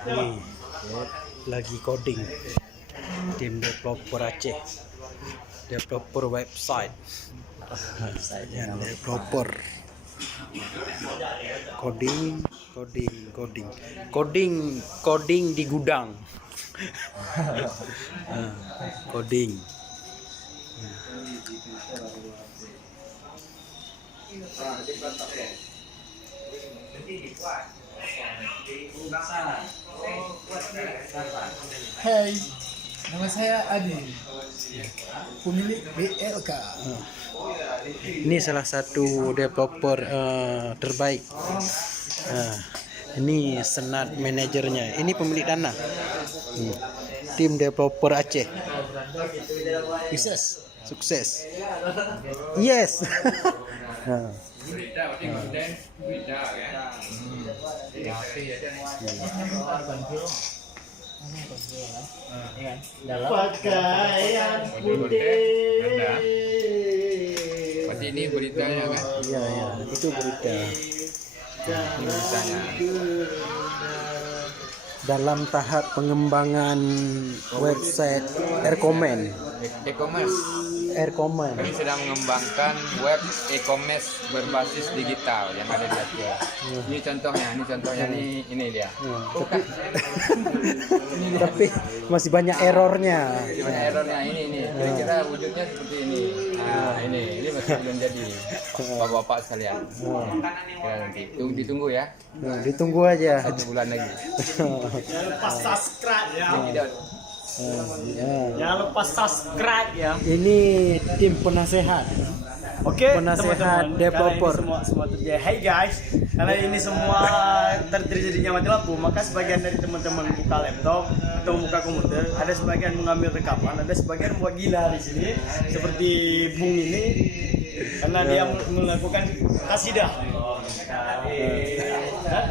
Ini lagi coding tim developer Aceh, developer website, developer coding di gudang. Coding. Hai, nama saya Adi, pemilik BLK. Ini salah satu developer terbaik. Ini senat manajernya. Ini pemilik tanah. Tim developer Aceh. Sukses. Yes. Pakaian putih. Berarti ini beritanya kan? Iya, itu berita. Ini beritanya. Dalam tahap pengembangan website e-commerce. Kami sedang mengembangkan web e-commerce berbasis digital yang ada di Aceh. Ini contohnya, ini dia. Tapi masih banyak errornya. Ini. Kira-kira wujudnya seperti ini. Nah, ini masih belum jadi. Bapak-bapak sekalian. Ya, nanti ditunggu ya. Ditunggu aja. 1 bulan lagi. Jangan lupa subscribe ya. Ya. Jangan lupa subscribe ya. Ini tim penasehat. Oke, Penasehat teman-teman, developer. Karena ini semua terjadi. Hey guys, karena ini semua terjadinya mati lampu, maka sebagian dari teman-teman buka laptop atau buka komputer, ada sebagian mengambil rekaman, ada sebagian buat gila di sini, seperti Bung ini, karena dia melakukan kasidah.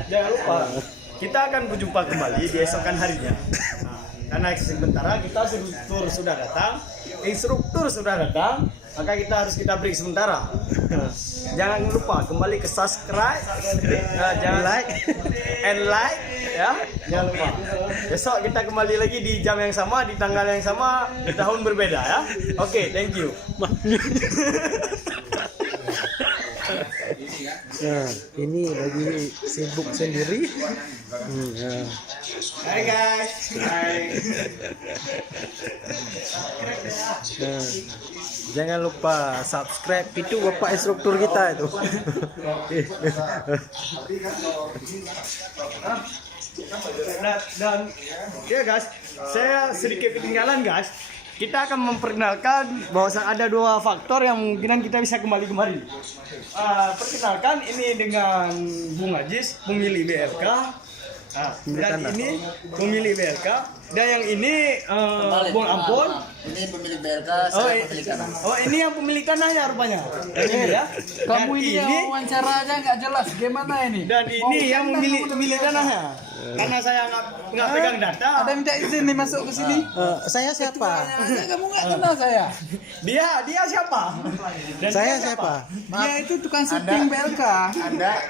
Jangan lupa, kita akan berjumpa kembali di esokan harinya. Karena sementara instruktur sudah datang, maka kita break sementara. Jangan lupa kembali ke subscribe, jangan like ya, jangan lupa. Besok kita kembali lagi di jam yang sama, di tanggal yang sama, di tahun berbeda ya. Oke, thank you. Nah, ini lagi sibuk sendiri. Hai guys. Hai. Nah, jangan lupa subscribe, itu bapak instruktur kita itu. Dan ya guys, saya sedikit ketinggalan guys. Kita akan memperkenalkan bahwa ada 2 faktor yang kemungkinan kita bisa kembali kemari. Perkenalkan ini dengan Bung Ajis, pemilik BLK. Dan ini pemilik BLK. Dan yang ini Bung Ampun. Ini pemilik BLK, saya pemilik tanah. Oh, ini yang pemilik tanahnya rupanya. Ini ya. Kamu ini wawancara aja nggak jelas, gimana ini? Dan ini yang pemilik tanahnya. Karena saya nggak pegang data. Ada minta izin nih masuk ke sini? Saya siapa? Kamu nggak kenal saya? Dia siapa? Dan Saya dia siapa? Dia itu tukang syuting BLK. Anda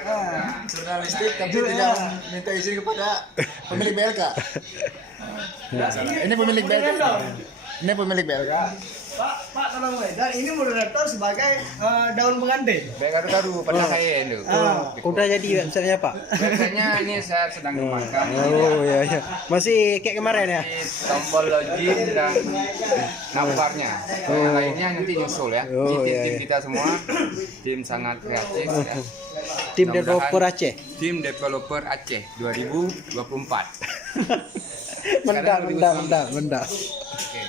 jurnalistik tapi tidak minta izin kepada pemilik BLK. Ini pemilik BLK. Ini pemilik BLK. Pak tolong mulai. Dan ini moderator sebagai daun pengantin. Garu-garu pada saya itu. Udah jadi websitenya Pak? Biasanya ini saya sedang kembangkan. Oh iya. Masih kayak kemarin ya? Tombol login dan nambarnya. Yang lainnya nanti nyusul ya. Oh, Ini iya, tim iya. kita semua, tim sangat kreatif ya. Tim Mudah-mudahan developer Aceh. Tim developer Aceh 2024. Mendap. Oke.